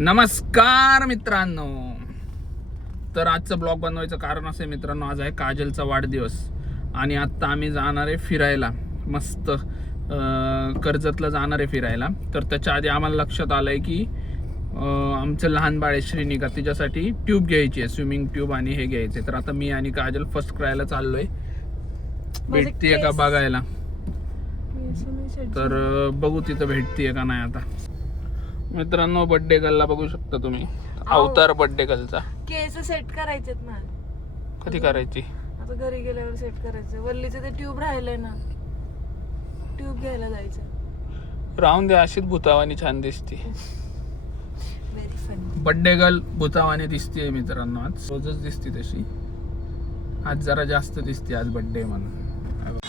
नमस्कार मित्रांनो. तर आजचं ब्लॉग बनवायचं कारण असं आहे मित्रांनो, आज आहे काजलचा वाढदिवस आणि आत्ता आम्ही जाणार आहे फिरायला. मस्त कर्जतला जाणार आहे फिरायला. तर त्याच्या आधी आम्हाला लक्षात आलंय की आमचं लहान बाळ आहे श्रीनिका, तिच्यासाठी ट्यूब घ्यायची आहे, स्विमिंग ट्यूब आणि हे घ्यायचे. तर आता मी आणि काजल फर्स्ट क्रायला चाललोय, भेटतीये का बघायला. तर बघू तिथं भेटतीये का नाही. आता मित्रांनो बर्थडे गर्लला बघू शकता तुम्ही, अवतार बर्थडे गर्लचा. केस सेट करायचेत ना. कधी करायची? आता घरी गेल्यावर सेट करायचं. वल्लीचं ते ट्यूब राहिलंय ना, ट्यूब घ्यायला जायचं. राहून दे, अशीच भूतावानी छान दिसते. Very funny. बर्थडे गर्ल भूतावानी दिसते मित्रांनो, आज रोजच दिसते तशी, आज जरा जास्त दिसते आज बर्थडे म्हणून.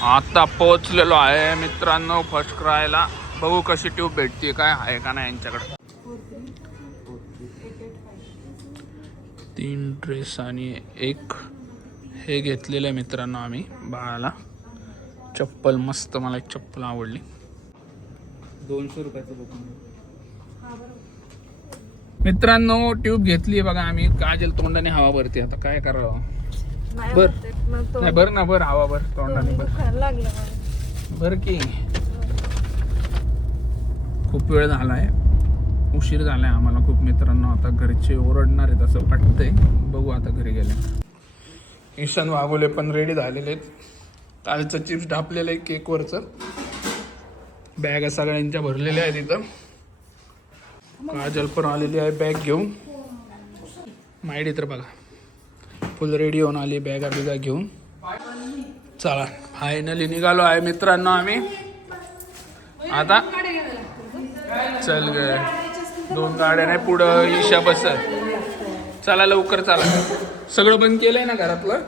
आता पोहोचलेलो आहे मित्रांनो फर्स्ट क्रायला. बघू कशी ट्यूब भेटते, काय आहे का नाही यांच्याकडे. 3 ड्रेस आणि एक हे घेतलेलं आहे मित्रांनो आम्ही बाळाला. चप्पल मस्त, मला एक चप्पल आवडली. 200 रुपयाचं दुकान मित्रांनो. ट्यूब घेतली बघा आम्ही. काजल तोंडाने हवा भरते, आता काय करावं. बर नाही, बर ना, बर हवा भर तोंडाने, बर बर की. खूप वेळ झालाय, उशीर झालाय आम्हाला खूप मित्रांनो. आता घरचे ओरडणार आहेत असं वाटतंय, बघू आता घरी गेले. ईशान वागोले पण रेडी झालेले आहेत. कालचं चिप्स ढापलेलं आहे केकवरचं. बॅग सगळ्यांच्या भरलेल्या आहेत इथं. काजल पण आलेली आहे बॅग घेऊन. माहिती तर बघा फुल रेडी होऊन आली बॅगा बिगा घेऊन. चला फायनली निघालो आहे मित्रांनो आम्ही. आता चल ग, 2 गाड्या नाही पुढं, ईशा बसत. चला लवकर चला. सगळं बंद केलंय ना घरातलं,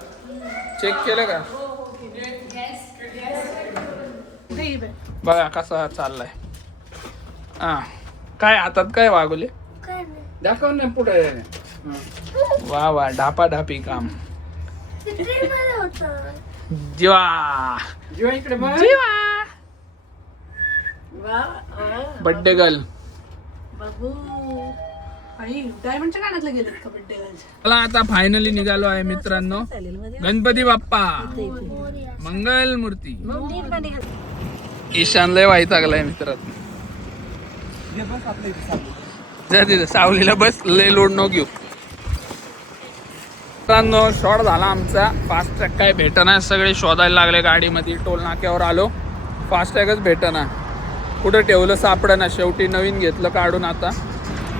चेक केलं का? बघा कसा चाललाय. हा काय हातात काय वागवले दाखव ना पुढे. वा वा, ढापा ढापी काम. जीवा जीवा बर्थडे गर्ल. चला आता फायनली निघालो आहे मित्रांनो. गणपती बाप्पा मंगल मूर्ती. ईशान लय वाईट लागलाय मित्रांनो. जा तिथं सावलीला बस, लय लोड नको घेऊ. मित्रांनो शॉर्ट झाला आमचा. फास्ट ट्रॅग काय भेटना, सगळे शोधायला लागले गाडीमध्ये. टोल नाक्यावर आलो, फास्ट ट्रॅगच भेटना, कुठं ठेवलं सापडना. शेवटी नवीन घेतलं काढून. आता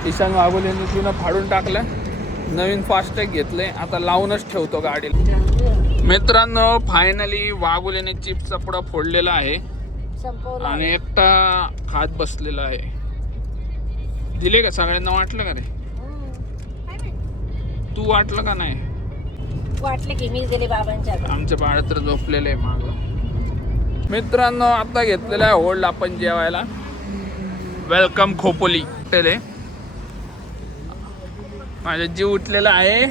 ईशान वाघोलेंनी जुनं फाडून टाकलं, नवीन फास्ट टॅग घेतलंय. आता लावूनच ठेवतो गाडीला. मित्रांनो फायनली वाघोलेने चिप्सचा पुडा फोडलेला आहे आणि एकटा खात बसलेला आहे. दिले का सगळ्यांना? वाटलं का रे? तू वाटलं का नाही? वाटलं की मी दिले बाबांच्या. आमचे बाळ तर झोपलेले आहे मागं. मित्रांनो आता घेतलेला आहे होल्ड आपण जेवायला. वेलकम खोपोली. माझा जीव उठलेला आहे,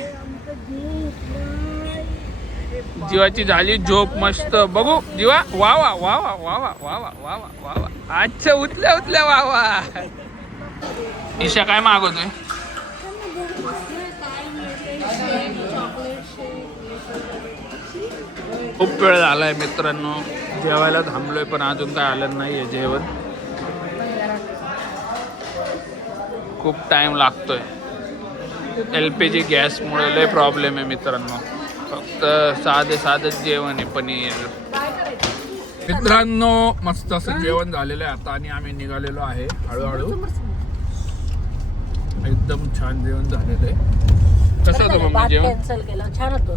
जीवाची झाली झोप मस्त. बघू जीवा. वा वा वा वा वा वा वा वा वा वा वा. अच्छा उठल्या उठल्या वा वा. ईशा काय मागवतोय? खूप वेळ झालाय मित्रांनो, जेवायला थांबलोय पण अजून काय आलं नाहीये जेवण. खूप टाइम लागतोय. LPG गॅसमुळे लय प्रॉब्लेम आहे मित्रांनो. फक्त साधंच जेवण आहे, पनीर. मित्रांनो मस्त असं जेवण झालेलं आहे आता आणि आम्ही निघालेलो आहे हळूहळू. एकदम छान जेवण झालेलं आहे. कसं होतं मम्मी जेवण? छान होतं.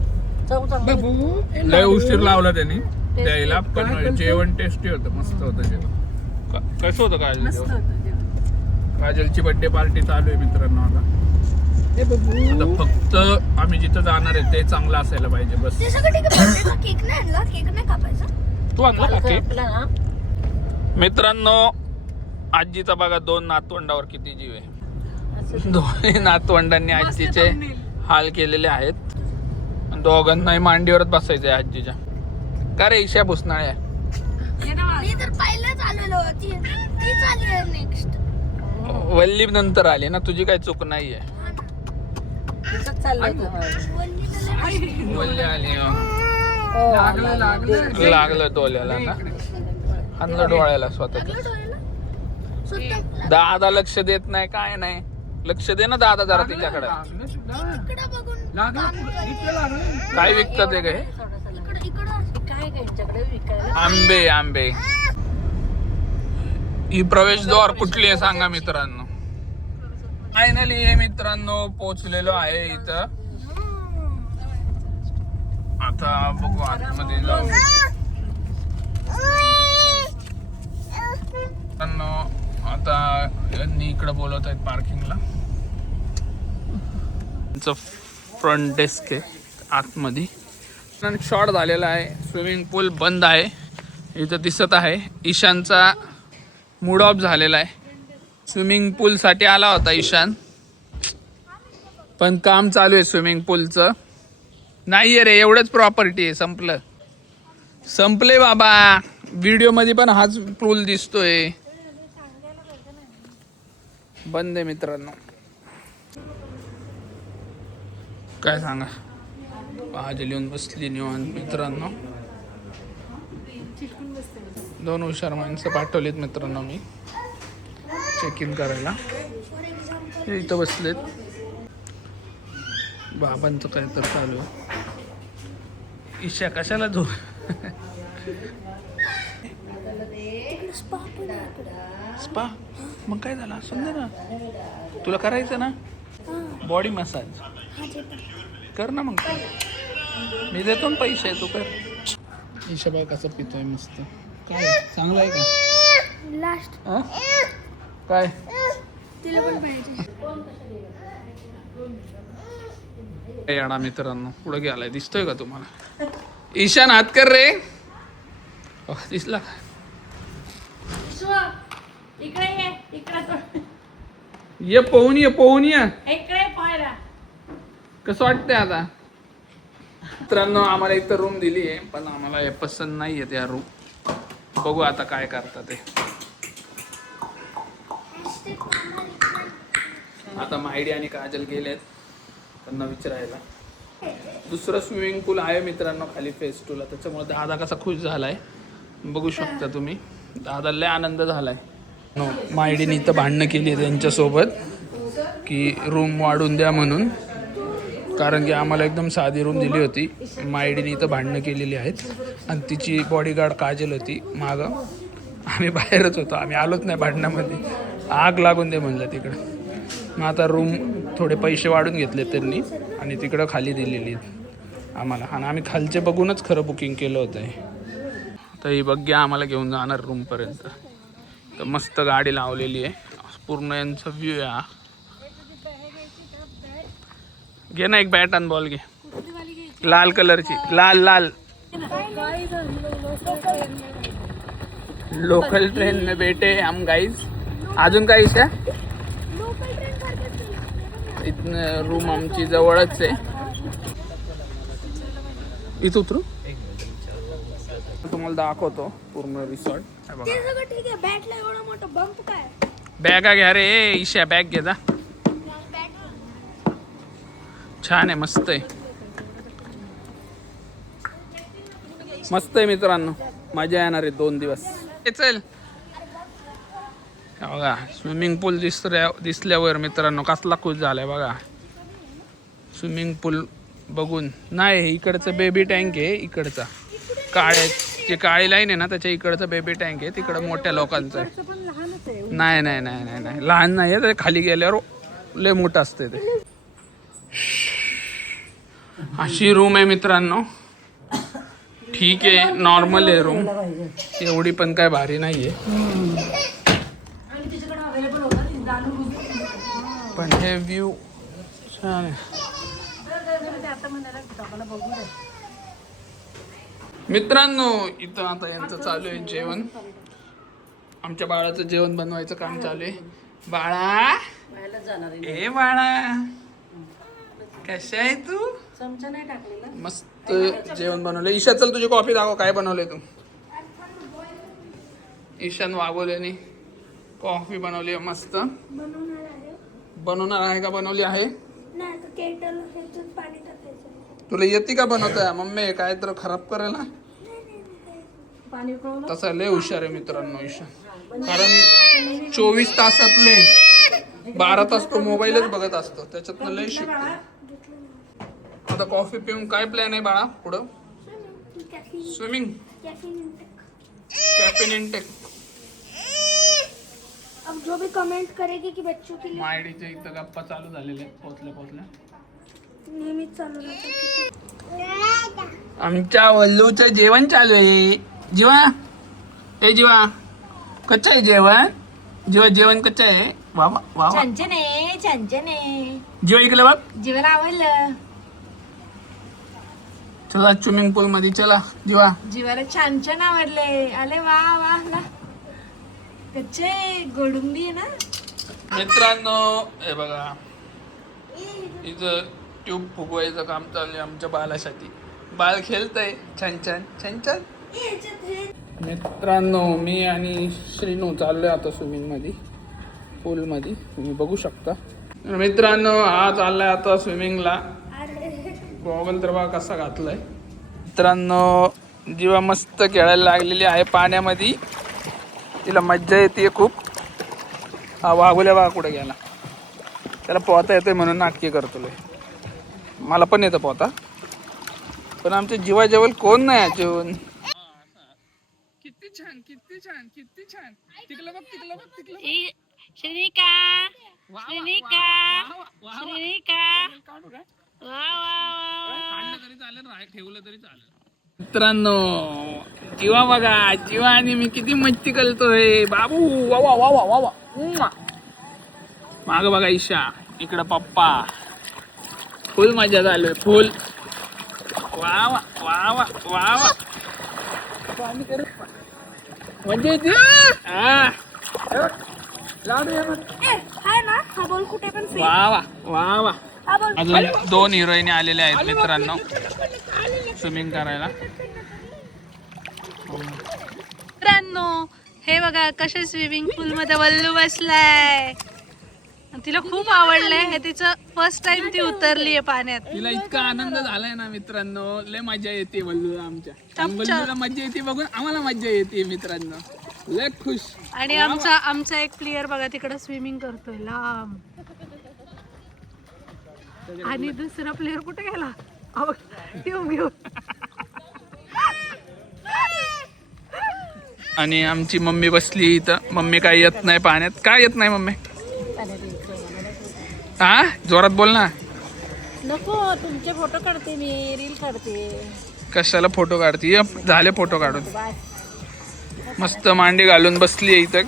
लय उशीर लावला त्यांनी द्यायला, पण जेवण टेस्टी होतं, मस्त होतं जेवण. कसं होतं काजल जेवण? काजलची बर्थडे पार्टी चालू आहे मित्रांनो. आता फक्त आम्ही जिथं जाणार आहे ते चांगलं असायला पाहिजे बस. तू आणला का केक? मित्रांनो आजीचा बघा 2 नातवंडावर किती जीव आहे. दोन्ही नातवंडांनी आजीचे हाल केलेले आहेत. दोघांनाही मांडीवरच बसायचंय आजीच्या. का रे ईशा भुसनाळ्या? वल्ली नंतर आली ना, तुझी काही चूक नाहीये. वल्ली आली लागलं डोल्याला ना, आणलं डोळ्याला स्वतःच. दादा लक्ष देत नाही, काय नाही. लक्ष दे ना दादा जरा तिच्याकडे. काय विकतात ते काय? आंबे आंबे. ही प्रवेशद्वार कुठली आहे सांगा मित्रांनो. फायनली हे मित्रांनो पोहोचलेलो आहे इथं. आता बघू आतमध्ये जाऊ. आता यांनी इकडे बोलवत आहेत पार्किंगला. फ्रंट डेस्क आहे आतमध्ये. शॉर्ट झालेला आहे. स्विमिंग पूल बंद आहे इथं दिसत आहे. ईशानचा मूड ऑफ झालेला आहे. स्विमिंग पूलसाठी आला होता ईशान, पण काम चालू आहे स्विमिंग पूलचं. नाही रे, एवढंच प्रॉपर्टी आहे. संपले बाबा. व्हिडिओमध्ये पण हाच पूल दिसतोय. बंद आहे मित्रांनो. काय सांगा. भाजी लिहून बसली निवांत मित्रांनो. 2 हुशार माणसं पाठवलीत मित्रांनो मी चेक इन करायला. हे इथं बसलेत. बाबांचं काय तर चालू आहे. ईशा कशाला झो. स्पा मग काय झालं सुंदर ना. तुला करायचं ना बॉडी मसाज. कर ना मग. मी देतो ना पैसे, तू कर. ईशा बाई कसं पितोय मस्त. काय चांगलं आहे का लास्ट? काय तिला पण पाहिजे. येडा मित्रांनो पुढे गेलाय. दिसतोय का तुम्हाला? ईशान हात कर रे. दिसला का? ये पोहून ये. कसं वाटतंय आता? मित्रांनो आम्हाला इथं रूम दिली आहे, पण आम्हाला हे पसंत नाही आहे त्या रूम. बघू आता काय करतात ते. आता माहिडी आणि काजल गेलेत त्यांना विचारायला. दुसरं स्विमिंग पूल आहे मित्रांनो खाली फेस 2ला. त्याच्यामुळे दादा कसा खुश झालाय बघू शकता तुम्ही. दादाला लय आनंद झालाय. माहिडीने इथं भांडणं केली आहे त्यांच्यासोबत की रूम वाढून द्या म्हणून, कारण की आम्हाला एकदम साधी रूम दिली होती. माहिडीने इथं भांडणं केलेली आहेत आणि तिची बॉडीगार्ड काजल होती मागं. आम्ही बाहेरच होतो, आम्ही आलोच नाही भांडणामध्ये. आग लागून दे म्हणलं तिकडं. मग आता रूम थोडे पैसे वाढून घेतले त्यांनी आणि तिकडं खाली दिलेली आम्हाला. आणि आम्ही खालचे बघूनच खरं बुकिंग केलं होतं. तर ही बघ्या आम्हाला घेऊन जाणार रूमपर्यंत. तर मस्त गाडी लावलेली आहे. पूर्ण यांचा व्ह्यू आहे. घे ना एक बॅट आणि बॉल घे. लाल कलरची. लाल लोकल ट्रेन में बैठे हम गाइस. अजून काय इशा? इथनं रूम आमची जवळच आहे. इथं उतरू तुम्हाला दाखवतो पूर्ण रिसॉर्ट. बॅगा घ्या रे ईशा. बॅग घे जा. छान आहे. मस्त आहे. मस्त आहे मित्रांनो. मजा येणार आहे 2 दिवस. चल बघा स्विमिंग पूल दिसल्यावर मित्रांनो कसला खुश झालाय बघा. स्विमिंग पूल बघून. नाही इकडचं बेबी टँक आहे. इकडचा जे काळी लाईन आहे ना त्याच्या इकडचं बेबी टँक आहे. तिकडं मोठ्या लोकांचं आहे. नाही लहान नाही आहे. खाली गेल्यावर लय मोठं असते ते. अशी रूम आहे मित्रांनो. ठीक आहे नॉर्मल आहे रूम. एवढी पण काय भारी नाही आहे. पण हे व्ह्यू छान आहे मित्रांनो. इथं आता यांचं चालू आहे जेवण. आमच्या बाळाचं जेवण बनवायचं काम चालू आहे. बाळा ए बाळा कशा आहे तू? मस्त जेवण बनवलं. ईशा चल तुझी कॉफी दाखव. काय बनवलंय तू? ईशान वागवल्याने कॉफी बनवली आहे मस्त. बनवणार आहे. बनवणार आहे का बनवली आहे? नाही आता केटल ह्याच्यात पाणी टाकायचं. तुला येते का बनवता? मम्मी काय तर खराब करेल ना. पाणी उकळवलं. तसा लय हुशार आहे मित्रांनो ईशान. कारण 24 तासातले 12 तास तो मोबाईलच बघत असतो. त्याच्यातनं लय शिकतो. आता कॉफी पिऊन काय प्लॅन आहे बाळा पुढं? Swimming, caffeine intake. अब जो भी कमेंट करेगी की बच्चों के लिए मायडीच्या इथं गप्पा चालू झालेल्या पोचल्या. नेहमीच चालू राहतं. आमच्या वल्लूचं जेवण चालू आहे. जीवा, ए जीवा, कच्चं आहे जेवण? जीवा जेवण कच्चं आहे. वा वा वा. छानछाने जीवा इकडे बघ. जीवाला आवडलं. चला स्विमिंग पूल मध्ये चला जीवा. जीवाला छान छान आवडले. आले वा वा ला. कच्चे गोडुंबी आहे ना. मित्रांनो हे बघा इथं ट्यूब फुगवायचं काम चालू आहे आमच्या बालासाठी. बाल खेळतय छान छान छान छान. मित्रांनो मी आणि श्रीनू चाललोय आता स्विमिंग मध्ये, पूल मध्ये. तुम्ही बघू शकता. मित्रांनो हा चाललाय आता स्विमिंगला. गॉगल तर बघा कसा घातलाय. मित्रांनो जीवा मस्त खेळायला लागलेली आहे पाण्यामध्ये. तिला मज्जा येते खूप. हा वाघुल्या बघा कुठे गेला. त्याला पोहता येते म्हणून नाटकी करतो लय. मला पण येतं पोहता, पण आमच्या जीवाजवळ कोण नाही अजून. किती छान किती छान किती छान. तिकलं बघ तिकलं बघ तिकलं. श्रीनिका श्रीनिका श्रीनिका. तरी चालेल, ठेवलं तरी चालेल. मित्रांनो जीवा बघा, जीवा आणि मी किती मस्ती करतोय. बाबू वा वा वा वा वा. माग बघा ईशा, इकडं पप्पा. फुल मजा चालू आहे फुल. वा वा वा वा वा वा. मजा येते. हाय ना हा बॉल कुठे पण फेक. वा वा वा वा. हा बॉल अजून 2 हिरोईनी आलेल्या आहेत मित्रांनो स्विमिंग करायला. मित्रांनो हे बघा कसे स्विमिंग पूल मध्ये वल्लू बसलाय. तिला खूप आवडलंय. हे तिचं फर्स्ट टाइम ती उतरलीये पाण्यात. तिला इतका आनंद झालाय ना मित्रांनो. लय मजा येते वल्लूला आमच्या. वल्लूला मजा येते बघून आम्हाला मजा येते मित्रांनो. लय खुश. आणि आमचा एक प्लेयर बघा तिकडे स्विमिंग करतोय लांब. आणि दुसरा प्लेयर कुठे गेला? घेऊन आणि आमची मम्मी बसली इथं. मम्मी काय येत नाही पाण्यात. काय येत नाही मम्मी? हा जोरात बोल ना. नको तुमचे फोटो काढते मी, रील काढते. कशाला फोटो काढते? ये, झाले फोटो काढून. मस्त मांडी घालून बसली आहे इथं.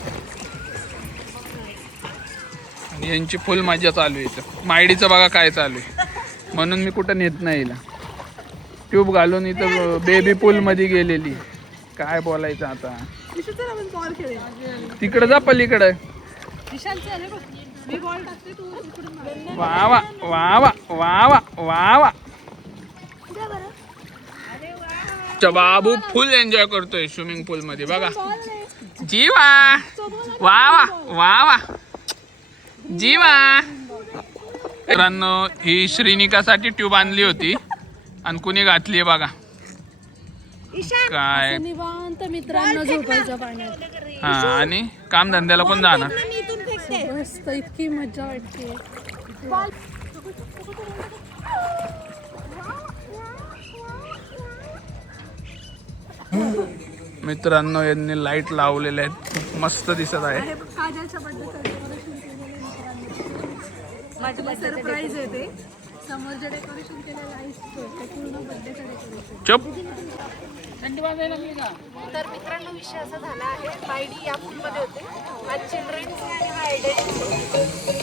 आणि यांची फुल मजा चालू आहे इथं. मायडीचं बघा काय चालू आहे. म्हणून मी कुठं नेत नाही हिला. ट्यूब घालून इथं बेबी पूल मध्ये गेलेली. काय बोलायचं आता. तिकडं जा पलीकडं. वा वा वा वा वा वा वा वा. बाबू फुल एन्जॉय करतोय स्विमिंग पूल मध्ये बघा. जीवा वा वा वा वा. जीवा. मित्रांनो ही श्रीनिकासाठी ट्यूब आणली होती आणि कुणी घातली बघा. काय निवांत मित्रांनो झोपायचं पाण्यात. हा आणि काम धंद्याला पण जाणार. मस्त इतकी मजा वाटते. मित्रांनो यांनी लाईट लावलेले आहेत. खूप मस्त दिसत आहे. सरप्राईज आहे ते. समोर जे डेकोरेशन केलेलं आहे पूर्ण बर्थडेचं डेकोरेशन. चुप. तर मित्रांनो विषय असा झाला आहे. मायडी या पूलमध्ये होते. आज चिल्ड्रन्स आणि मायडी.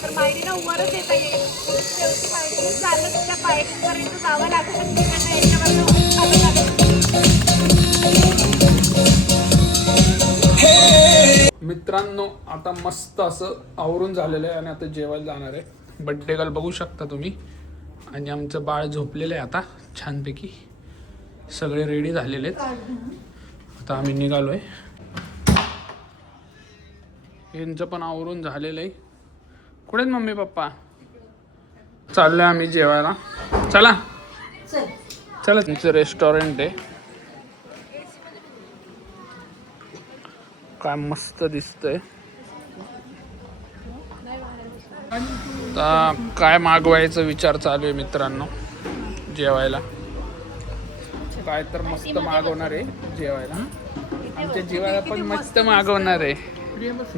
तर मायडीला वरच येता येईल. शेवटी मायडी चालत त्या पायरीपर्यंत जावं लागतं. तिकडनं याच्यावरनं मित्रांनो आता मस्त असं आवरून झालेलं आहे आणि आता जेवायला जाणार आहे. बड्डे गर्ल बघू शकता तुम्ही. आणि आमचं बाळ झोपलेलं आहे आता छानपैकी. सगळे रेडी झालेले आहेत. आता आम्ही निघालोय. यांचं पण आवरून झालेलं आहे. कुठे आहेत मम्मी पप्पा? चाललोय आम्ही जेवायला. चला चला. तुमचं रेस्टॉरंट आहे. काय मस्त दिसतंय. आता काय मागवायचा विचार चालू आहे मित्रांनो जेवायला. काय तर मस्त मागवणार आहे जेवायला. आमच्या जीवाला पण मस्त मागवणार आहे.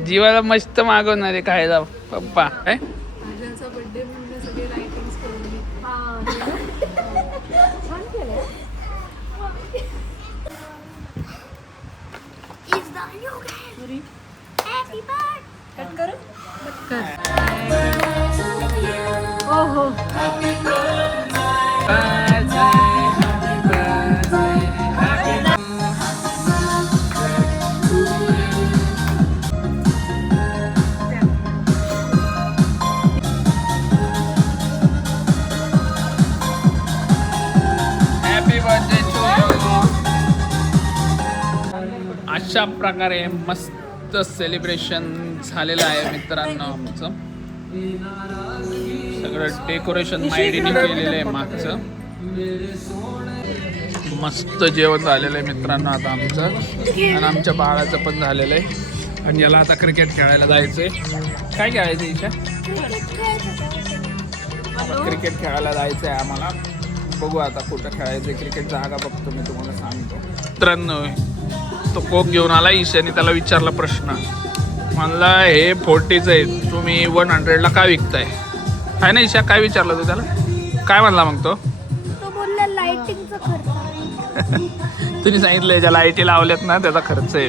जीवाला मस्त मागवणार आहे खायला पप्पा. काय बर्थडे म्हणून सगळे लाइटिंग्स करून छान केलं. कट करू. हो हो. अशा प्रकारे मस्त सेलिब्रेशन झालेलं आहे मित्रांनो. आमचं सगळं डेकोरेशन माइडीने केलेलं आहे मागचं. मस्त जेवण झालेलं आहे मित्रांनो आता आमचं. आणि आमच्या बाळाचं पण झालेलं आहे. आणि याला आता क्रिकेट खेळायला जायचंय. काय खेळायचं ईशा? क्रिकेट खेळायला जायचंय आम्हाला. बघू आता कुठं खेळायचं. क्रिकेट जागा बघतो मी तुम्हाला सांगतो. मित्रांनो तो कोक घेऊन आला. ईशाने त्याला विचारला प्रश्न. म्हणला हे 40चं आहे, तुम्ही 100ला का विकताय? आहे ना ईशा? काय विचारलं तू त्याला? काय म्हणला मग तो? बोलला लाइटिंगचा खर्च. तुम्ही सांगितलं ज्या लाईटी लावल्यात ना त्याचा खर्च आहे.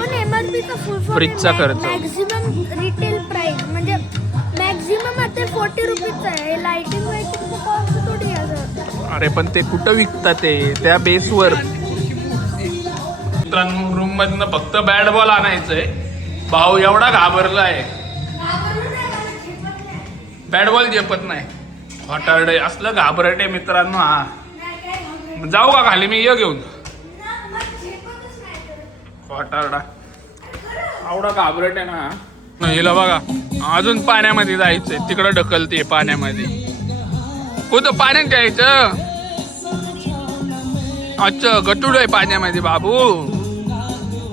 फ्रीजचा खर्च. मॅक्झिमम रिटेल प्राइस म्हणजे मॅक्झिमम आता 40 रुपीजचा आहे. लाइटिंग कॉस्ट थोडी आहे. अरे पण ते कुठं विकतात ते? त्या बेसवर. रूम मधनं फक्त बॅट बॉल आणायचंय. भाऊ एवढा घाबरलाय. बॅट बॉल झेपत नाही. हॉटारडे असलं घाबरट आहे मित्रांनो. हा जाऊ का खाली मी? ये घेऊन. हॉटारडा एवढा घाबरट आहे ना. हिला बघा अजून पाण्यामध्ये जायचंय. तिकडं ढकलते पाण्यामध्ये. कुठं पाण्यात जायचं? अच्छा गटूड आहे पाण्यामध्ये बाबू.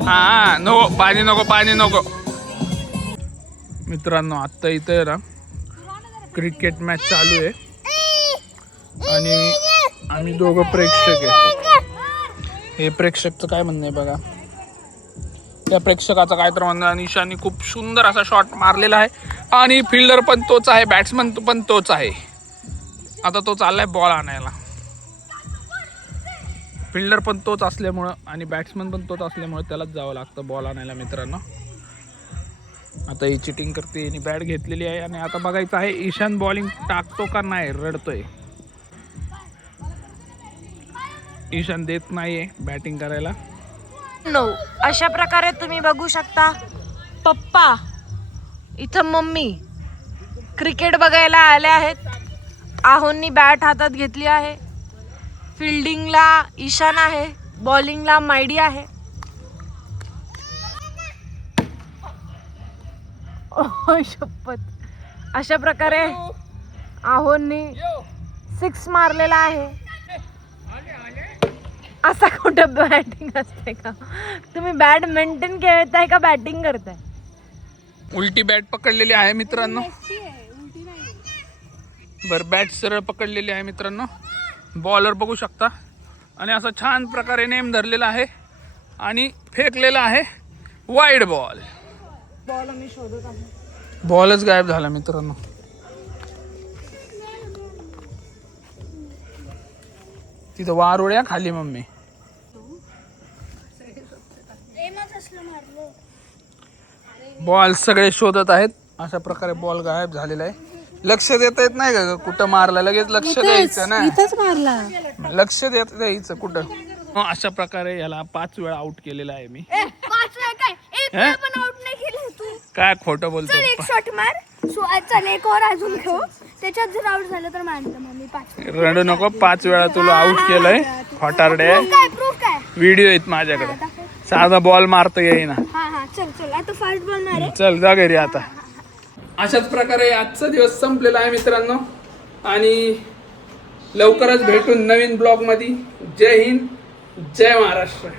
हा नको पाणी नको पाणी नको. मित्रांनो आत्ता इथं ना क्रिकेट मॅच चालू आहे. आणि आम्ही दोघं प्रेक्षक आहे. हे प्रेक्षकचं काय म्हणणं आहे बघा. त्या प्रेक्षकाचं काय तर म्हणणं. आणि ईशानी खूप सुंदर असा शॉट मारलेला आहे. आणि फिल्डर पण तोच आहे. बॅट्समन पण तोच आहे. आता तो चाललाय बॉल आणायला. फिल्डर पण तोच असल्यामुळं आणि बॅट्समन पण तोच असल्यामुळे त्यालाच जावं लागतं बॉल आणायला मित्रांनो. आता ही चिटिंग करते आणि बॅट घेतलेली आहे. आणि आता बघायचं आहे ईशान बॉलिंग टाकतो का नाही. रडतोय. ईशान देत नाहीये बॅटिंग करायला. नो अशा प्रकारे तुम्ही बघू शकता पप्पा इथं मम्मी क्रिकेट बघायला आले आहेत. आहोंनी बॅट हातात घेतली आहे. फिल्डिंगला ईशान आहे. बॉलिंगला माइडी आहे. शपथ. अशा प्रकारे आहोंनी 6 मारलेला आहे. असा कुठं बॅटिंग असते का? तुम्ही बॅडमिंटन खेळताय का बॅटिंग करताय? उलटी बॅट पकडलेली आहे मित्रांनो. बरं बॅट सरळ पकडलेली आहे मित्रांनो. बॉलर बघू शकता. आणि असं छान प्रकारे नेम धरलेला आहे. आणि फेकलेला आहे वाईड बॉल. बॉल आम्ही शोधत आहोत. बॉलच गायब झाला मित्रांनो. तिथं वारोळ्या खाली मम्मी. बॉल सगळे शोधत आहेत. अशा प्रकारे बॉल गायब झालेला आहे. लक्ष देता येत नाही का कुठं मारला? लगेच लक्ष द्यायचं ना. इथंच मारला. लक्ष देता द्यायचं कुठं. अशा प्रकारे याला 5 वेळा आउट केलेला आहे मी. 5 वेळा काय? एक वेळा पण आउट नाही केलं तू. काय खोटं बोलतो? चल एक शॉट मार. चल एक ओव्हर अजून खेळ. त्याच्यात जर आउट झालं तर मानतो मम्मी 5. रडू नको. 5 वेळा तुला आउट केलंय. हॉटारडे काय प्रूफ काय? व्हिडिओ आहेत माझ्याकडे. साधा बॉल मारता येईना. हा हा चल चल आता फास्ट बनणार आहे. चल जा घरी आता. अशाच प्रकारे आजचा दिवस संपलेला आहे मित्रांनो, आणि लवकरच भेटून नवीन ब्लॉग मध्ये. जय हिंद, जय महाराष्ट्र.